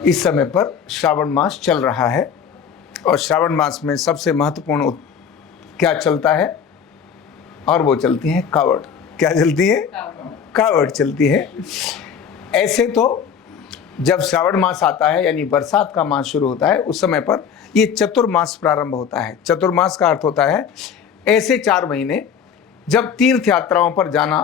इस समय पर श्रावण मास चल रहा है और श्रावण मास में सबसे महत्वपूर्ण क्या चलता है? और वो चलती है कावड़। क्या चलती है? कावड़ चलती है। ऐसे तो जब श्रावण मास आता है यानी बरसात का मास शुरू होता है, उस समय पर ये चतुर्मास प्रारंभ होता है। चतुर्मास का अर्थ होता है ऐसे 4 महीने जब तीर्थ यात्राओं पर जाना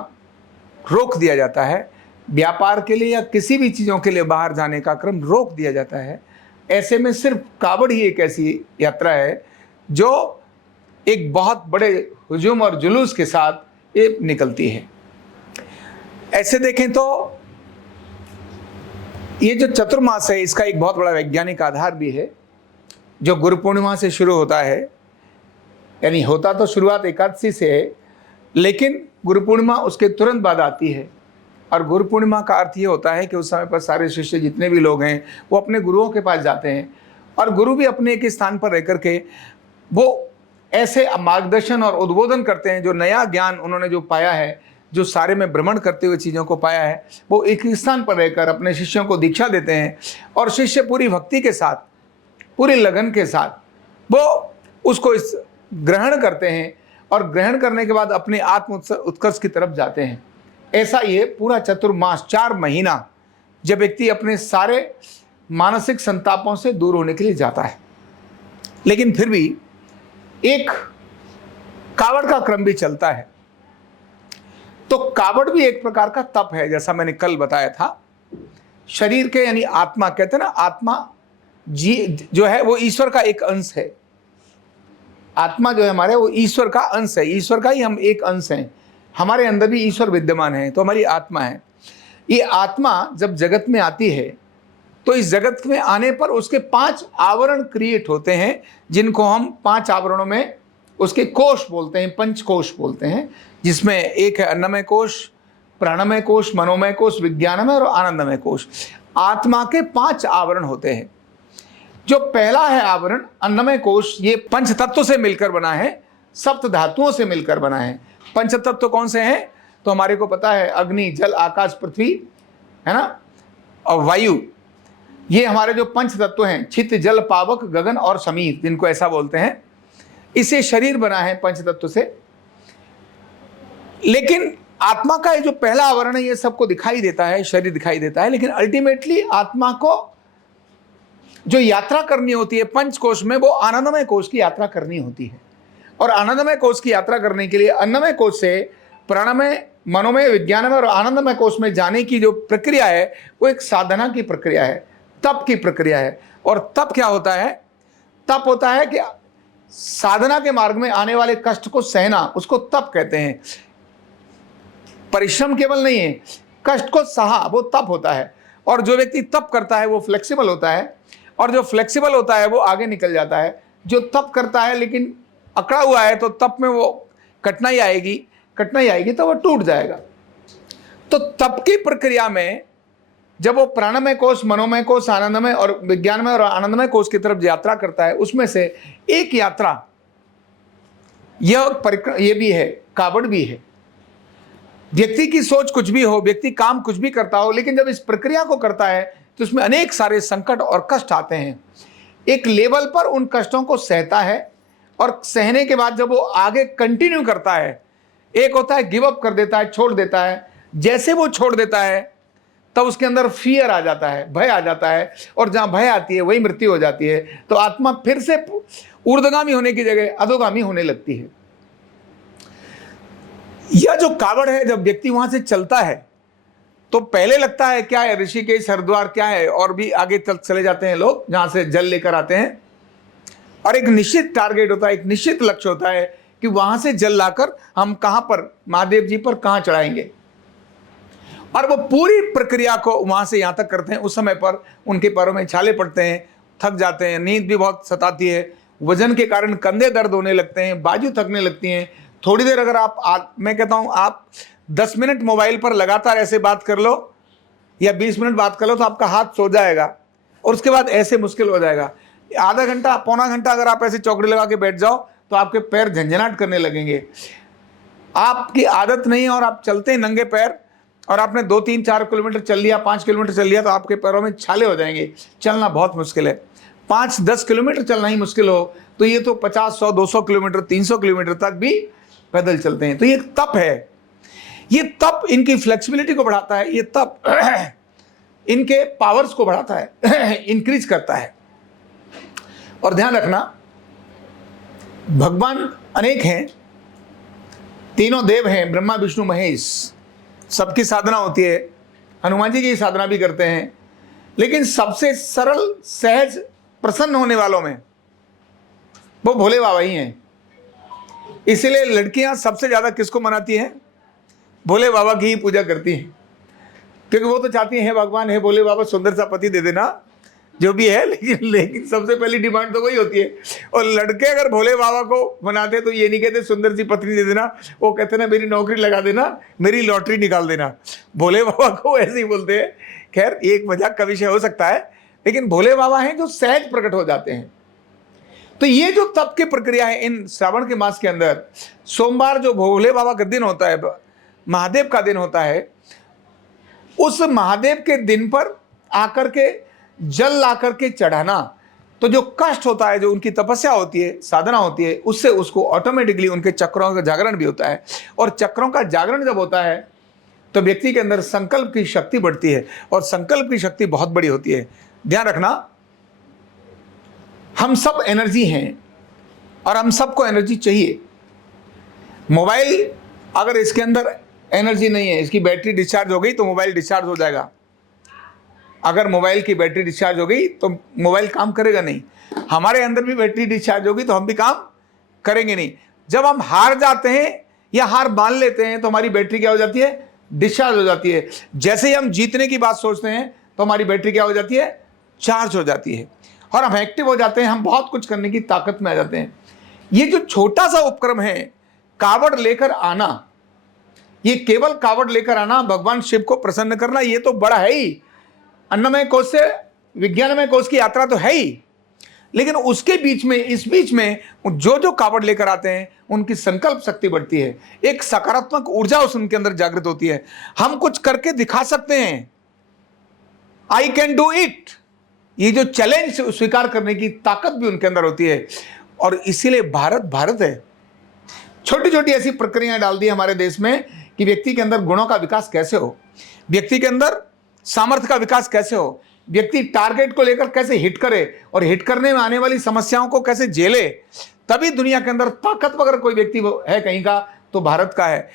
रोक दिया जाता है, व्यापार के लिए या किसी भी चीज़ों के लिए बाहर जाने का क्रम रोक दिया जाता है। ऐसे में सिर्फ कावड़ ही एक ऐसी यात्रा है जो एक बहुत बड़े हुजूम और जुलूस के साथ ये निकलती है। ऐसे देखें तो ये जो चतुर्मास है, इसका एक बहुत बड़ा वैज्ञानिक आधार भी है, जो गुरु पूर्णिमा से शुरू होता है। यानी होता तो शुरुआत एकादशी से है, लेकिन गुरु पूर्णिमा उसके तुरंत बाद आती है। और गुरु पूर्णिमा का अर्थ ये होता है कि उस समय पर सारे शिष्य जितने भी लोग हैं वो अपने गुरुओं के पास जाते हैं, और गुरु भी अपने एक स्थान पर रह करके वो ऐसे मार्गदर्शन और उद्बोधन करते हैं। जो नया ज्ञान उन्होंने जो पाया है, जो सारे में भ्रमण करते हुए चीज़ों को पाया है, वो एक स्थान पर रहकर अपने शिष्यों को दीक्षा देते हैं। और शिष्य पूरी भक्ति के साथ, पूरी लगन के साथ वो उसको ग्रहण करते हैं, और ग्रहण करने के बाद अपने आत्म उत्कर्ष की तरफ जाते हैं। ऐसा ये पूरा चतुर्मास 4 महीना जब व्यक्ति अपने सारे मानसिक संतापों से दूर होने के लिए जाता है। लेकिन फिर भी एक कावड़ का क्रम भी चलता है। तो कावड़ भी एक प्रकार का तप है, जैसा मैंने कल बताया था। शरीर के यानी आत्मा, कहते हैं ना, आत्मा जी जो है वो ईश्वर का एक अंश है। आत्मा जो है हमारे, वो ईश्वर का अंश है। ईश्वर का ही हम एक अंश हैं। हमारे अंदर भी ईश्वर विद्यमान है, तो हमारी आत्मा है। ये आत्मा जब जगत में आती है तो इस जगत में आने पर उसके 5 आवरण क्रिएट होते हैं, जिनको हम 5 आवरणों में उसके कोश बोलते हैं, पंचकोश बोलते हैं। जिसमें एक है अन्नमय कोश, प्राणमय कोश, मनोमय कोश, विज्ञानमय और आनंदमय कोश। आत्मा के 5 आवरण होते हैं। जो पहला है आवरण अन्नमय कोश, ये पंच तत्व से मिलकर बना है, सप्त धातुओं से मिलकर बना है। पंच तत्व कौन से हैं? तो हमारे को पता है, अग्नि, जल, आकाश, पृथ्वी, है ना, और वायु। ये हमारे जो पंच तत्व हैं, छित, जल, पावक, गगन और समीर, जिनको ऐसा बोलते हैं। इससे शरीर बना है पंच तत्व से। लेकिन आत्मा का ये जो पहला आवरण है, ये सबको दिखाई देता है, शरीर दिखाई देता है। लेकिन अल्टीमेटली आत्मा को जो यात्रा करनी होती है पंचकोश में, वो आनंदमय कोश की यात्रा करनी होती है। और आनंदमय कोश की यात्रा करने के लिए अन्नमय कोश से प्राणमय, मनोमय, विज्ञानमय और आनंदमय कोश में जाने की जो प्रक्रिया है, वो एक साधना की प्रक्रिया है, तप की प्रक्रिया है। और तप क्या होता है? तप होता है कि साधना के मार्ग में आने वाले कष्ट को सहना, उसको तप कहते हैं। परिश्रम केवल नहीं है, कष्ट को सहा, वो तप होता है। और जो व्यक्ति तप करता है वो फ्लेक्सिबल होता है, और जो फ्लेक्सिबल होता है वो आगे निकल जाता है। जो तप करता है लेकिन अकड़ा हुआ है, तो तप में वो कठिनाई आएगी तो वो टूट जाएगा। तो तप की प्रक्रिया में जब वो प्राणमय कोश, मनोमय कोश, आनंदमय और विज्ञानमय और आनंदमय कोश की तरफ यात्रा करता है, उसमें से एक यात्रा ये भी है, कावड़ भी है। व्यक्ति की सोच कुछ भी हो, व्यक्ति काम कुछ भी करता हो, लेकिन जब इस प्रक्रिया को करता है तो उसमें अनेक सारे संकट और कष्ट आते हैं। एक लेवल पर उन कष्टों को सहता है, और सहने के बाद जब वो आगे कंटिन्यू करता है, एक होता है गिव अप कर देता है, छोड़ देता है। जैसे वो छोड़ देता है तब उसके अंदर फियर आ जाता है, भय आ जाता है, और जहां भय आती है वही मृत्यु हो जाती है। तो आत्मा फिर से ऊर्ध्वगामी होने की जगह अधोगामी होने लगती है। यह जो कावड़ है, जब व्यक्ति वहां से चलता है तो पहले लगता है क्या है, ऋषिकेश, हरिद्वार क्या है, और भी आगे चले जाते हैं लोग, जहां से जल लेकर आते हैं। और एक निश्चित टारगेट होता है, एक निश्चित लक्ष्य होता है कि वहां से जल लाकर हम कहां पर, महादेव जी पर कहां चढ़ाएंगे। और वो पूरी प्रक्रिया को वहां से यहां तक करते हैं। उस समय पर उनके पैरों में छाले पड़ते हैं, थक जाते हैं, नींद भी बहुत सताती है, वजन के कारण कंधे दर्द होने लगते हैं, बाजू थकने लगती हैं। थोड़ी देर अगर मैं कहता हूं आप 10 मिनट मोबाइल पर लगातार ऐसे बात कर लो, या 20 मिनट बात कर लो, तो आपका हाथ सो जाएगा, और उसके बाद ऐसे मुश्किल हो जाएगा। आधा घंटा, पौना घंटा अगर आप ऐसे चौकड़ी लगा के बैठ जाओ तो आपके पैर झंझनाट करने लगेंगे। आपकी आदत नहीं है और आप चलते हैं नंगे पैर, और आपने 2, 3, 4 किलोमीटर चल लिया, 5 किलोमीटर चल लिया, तो आपके पैरों में छाले हो जाएंगे, चलना बहुत मुश्किल है। 5-10 किलोमीटर चलना ही मुश्किल हो तो ये तो 50, 100, 200 किलोमीटर, 300 किलोमीटर तक भी पैदल चलते हैं। तो ये तप है, ये तप इनकी फ्लेक्सिबिलिटी को बढ़ाता है, ये तप इनके पावर्स को बढ़ाता है, इंक्रीज करता है। और ध्यान रखना, भगवान अनेक हैं, तीनों देव हैं, ब्रह्मा विष्णु महेश, सबकी साधना होती है, हनुमान जी की साधना भी करते हैं, लेकिन सबसे सरल, सहज, प्रसन्न होने वालों में वो भोले बाबा ही हैं। इसीलिए लड़कियां सबसे ज्यादा किसको मनाती हैं? भोले बाबा की ही पूजा करती हैं, क्योंकि वो तो चाहती हैं, हे भगवान, हे भोले बाबा, सुंदर सा पति दे देना, जो भी है, लेकिन सबसे पहली डिमांड तो वही होती है। और लड़के अगर भोले बाबा को मनाते तो ये नहीं कहते सुंदर सी पत्नी दे देना, वो कहते ना मेरी नौकरी लगा देना, मेरी लॉटरी निकाल देना। भोले बाबा को ऐसे ही बोलते हैं। खैर, एक मजाक का विषय हो सकता है, लेकिन भोले बाबा हैं जो सहज प्रकट हो जाते हैं। तो ये जो तप की प्रक्रिया है, इन श्रावण के मास के अंदर सोमवार जो भोले बाबा का दिन होता है, महादेव का दिन होता है, उस महादेव के दिन पर आकर के जल ला करके चढ़ाना, तो जो कष्ट होता है, जो उनकी तपस्या होती है, साधना होती है, उससे उसको ऑटोमेटिकली उनके चक्रों का जागरण भी होता है। और चक्रों का जागरण जब होता है तो व्यक्ति के अंदर संकल्प की शक्ति बढ़ती है, और संकल्प की शक्ति बहुत बड़ी होती है। ध्यान रखना, हम सब एनर्जी हैं और हम सबको एनर्जी चाहिए। मोबाइल अगर इसके अंदर एनर्जी नहीं है, इसकी बैटरी डिस्चार्ज हो गई तो मोबाइल डिस्चार्ज हो जाएगा। अगर मोबाइल की बैटरी डिस्चार्ज हो गई तो मोबाइल काम करेगा नहीं। हमारे अंदर भी बैटरी डिस्चार्ज होगी तो हम भी काम करेंगे नहीं। जब हम हार जाते हैं या हार मान लेते हैं तो हमारी बैटरी क्या हो जाती है? डिस्चार्ज हो जाती है। जैसे ही हम जीतने की बात सोचते हैं तो हमारी बैटरी क्या हो जाती है? चार्ज हो जाती है, और हम एक्टिव हो जाते हैं, हम बहुत कुछ करने की ताकत में आ जाते हैं। ये जो छोटा सा उपक्रम है, कावड़ लेकर आना, ये केवल कावड़ लेकर आना, भगवान शिव को प्रसन्न करना, ये तो बड़ा है ही। अन्नमय कोश से विज्ञानमय कोश की यात्रा तो है ही, लेकिन उसके बीच में, इस बीच में जो जो कावड़ लेकर आते हैं उनकी संकल्प शक्ति बढ़ती है, एक सकारात्मक ऊर्जा उनके अंदर जागृत होती है। हम कुछ करके दिखा सकते हैं, आई कैन डू इट, ये जो चैलेंज स्वीकार करने की ताकत भी उनके अंदर होती है। और इसीलिए भारत है। छोटी छोटी ऐसी प्रक्रियाएं डाल दी हमारे देश में कि व्यक्ति के अंदर गुणों का विकास कैसे हो, व्यक्ति के अंदर सामर्थ्य का विकास कैसे हो, व्यक्ति टारगेट को लेकर कैसे हिट करे, और हिट करने में आने वाली समस्याओं को कैसे झेले। तभी दुनिया के अंदर ताकतवर अगर कोई व्यक्ति है कहीं का तो भारत का है,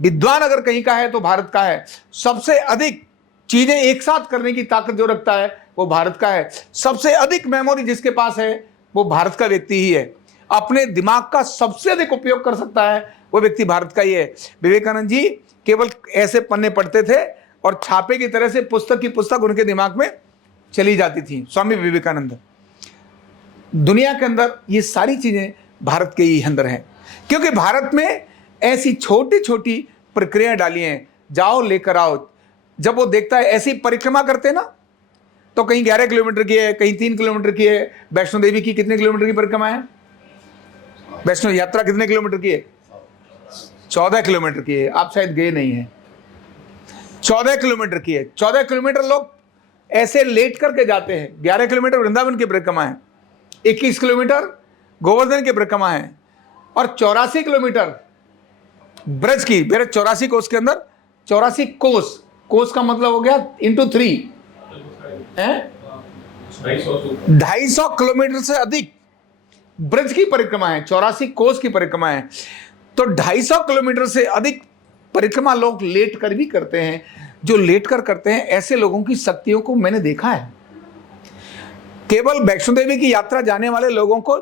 विद्वान अगर कहीं का है तो भारत का है, सबसे अधिक चीजें एक साथ करने की ताकत जो रखता है वो भारत का है, सबसे अधिक मेमोरी जिसके पास है वो भारत का व्यक्ति ही है, अपने दिमाग का सबसे अधिक उपयोग कर सकता है वो व्यक्ति भारत का ही है। विवेकानंद जी केवल ऐसे पन्ने पढ़ते थे और छापे की तरह से पुस्तक की पुस्तक उनके दिमाग में चली जाती थी। स्वामी विवेकानंद, दुनिया के अंदर ये सारी चीजें भारत के ही अंदर हैं, क्योंकि भारत में ऐसी छोटी छोटी प्रक्रिया डाली हैं, जाओ लेकर आओ। जब वो देखता है ऐसी परिक्रमा करते ना, तो कहीं 11 किलोमीटर की है, कहीं 3 किलोमीटर की है। वैष्णो देवी की कितने किलोमीटर की परिक्रमा है? वैष्णो यात्रा कितने किलोमीटर की है? 14 किलोमीटर की है। आप शायद गए नहीं हैं। 14 किलोमीटर की है। 14 किलोमीटर लोग ऐसे लेट करके जाते हैं। 11 किलोमीटर वृंदावन की परिक्रमा है, 21 किलोमीटर गोवर्धन की परिक्रमा है, और 84 किलोमीटर ब्रज की। मेरे 84 कोस के अंदर 84 कोस, कोस का मतलब हो गया इंटू 3 है, 250 किलोमीटर से अधिक ब्रज की परिक्रमा है, 84 कोस की परिक्रमा है। तो 250 किलोमीटर से अधिक परिक्रमा लोग लेट कर भी करते हैं। जो लेट कर करते हैं ऐसे लोगों की शक्तियों को मैंने देखा है। केवल वैष्णो देवी की यात्रा जाने वाले लोगों को,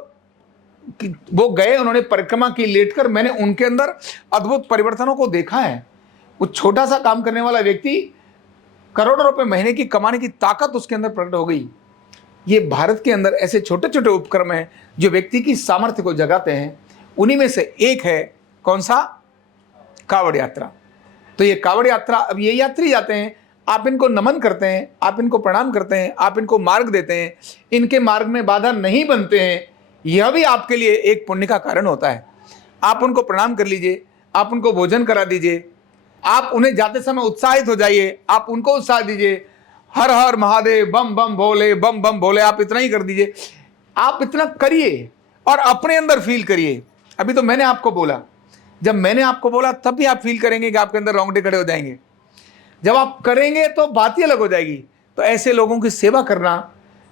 वो गए, उन्होंने परिक्रमा की लेट कर, मैंने उनके अंदर अद्भुत परिवर्तनों को देखा है। वो छोटा सा काम करने वाला व्यक्ति करोड़ों रुपए महीने की कमाने की ताकत उसके अंदर प्रकट हो गई। ये भारत के अंदर ऐसे छोटे छोटे उपक्रम हैं जो व्यक्ति की सामर्थ्य को जगाते हैं। उन्हीं में से एक है कौन सा? कावड़ यात्रा। तो ये कावड़ यात्रा, अब ये यात्री जाते हैं, आप इनको नमन करते हैं, आप इनको प्रणाम करते हैं, आप इनको मार्ग देते हैं, इनके मार्ग में बाधा नहीं बनते हैं, यह भी आपके लिए एक पुण्य का कारण होता है। आप उनको प्रणाम कर लीजिए, आप उनको भोजन करा दीजिए, आप उन्हें जाते समय उत्साहित हो जाइए, आप उनको उत्साह दीजिए, हर हर महादेव, बम बम भोले, बम बम भोले, आप इतना ही कर दीजिए। आप इतना करिए और अपने अंदर फील करिए। अभी तो मैंने आपको बोला, जब मैंने आपको बोला तब भी आप फील करेंगे कि आपके अंदर रोंगटे खड़े हो जाएंगे। जब आप करेंगे तो बात ही अलग हो जाएगी। तो ऐसे लोगों की सेवा करना,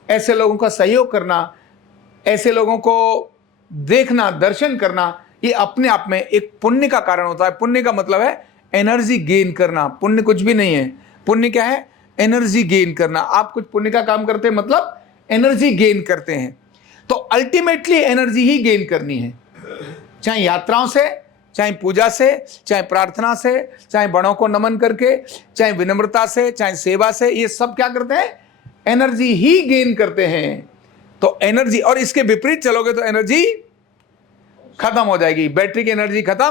ऐसे लोगों का सहयोग करना, ऐसे लोगों को देखना, दर्शन करना, ये अपने आप में एक पुण्य का कारण होता है। पुण्य का मतलब है एनर्जी गेन करना। पुण्य कुछ भी नहीं है। पुण्य क्या है? एनर्जी गेन करना। आप कुछ पुण्य का काम करते हैं मतलब एनर्जी गेन करते हैं। तो अल्टीमेटली एनर्जी ही गेन करनी है, चाहे यात्राओं से, चाहे पूजा से, चाहे प्रार्थना से, चाहे बड़ों को नमन करके, चाहे विनम्रता से, चाहे सेवा से। ये सब क्या करते हैं? एनर्जी ही गेन करते हैं। तो एनर्जी, और इसके विपरीत चलोगे तो एनर्जी खत्म हो जाएगी। बैटरी की एनर्जी खत्म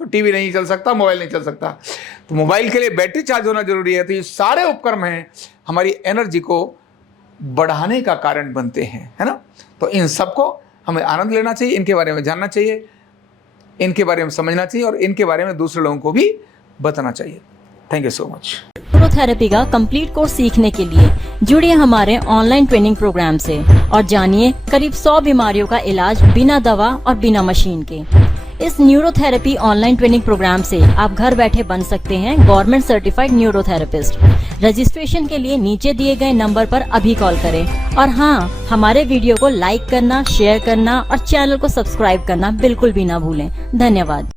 तो टीवी नहीं चल सकता, मोबाइल नहीं चल सकता। तो मोबाइल के लिए बैटरी चार्ज होना जरूरी है। तो ये सारे उपकरण हैं हमारी एनर्जी को बढ़ाने का कारण बनते हैं, है ना। तो इन सबको हमें आनंद लेना चाहिए, इनके बारे में जानना चाहिए, इनके बारे में समझना चाहिए और इनके बारे में दूसरे लोगों को भी बताना चाहिए। Thank you so much. Neurotherapy का कंप्लीट कोर्स सीखने के लिए जुड़िए हमारे ऑनलाइन ट्रेनिंग प्रोग्राम से और जानिए करीब 100 बीमारियों का इलाज बिना दवा और बिना मशीन के। इस न्यूरोथेरेपी ऑनलाइन ट्रेनिंग प्रोग्राम से आप घर बैठे बन सकते हैं गवर्नमेंट सर्टिफाइड न्यूरोथेरेपिस्ट। रजिस्ट्रेशन के लिए नीचे दिए गए नंबर पर अभी कॉल करें। और हाँ, हमारे वीडियो को लाइक करना, शेयर करना और चैनल को सब्सक्राइब करना बिल्कुल भी ना भूलें। धन्यवाद।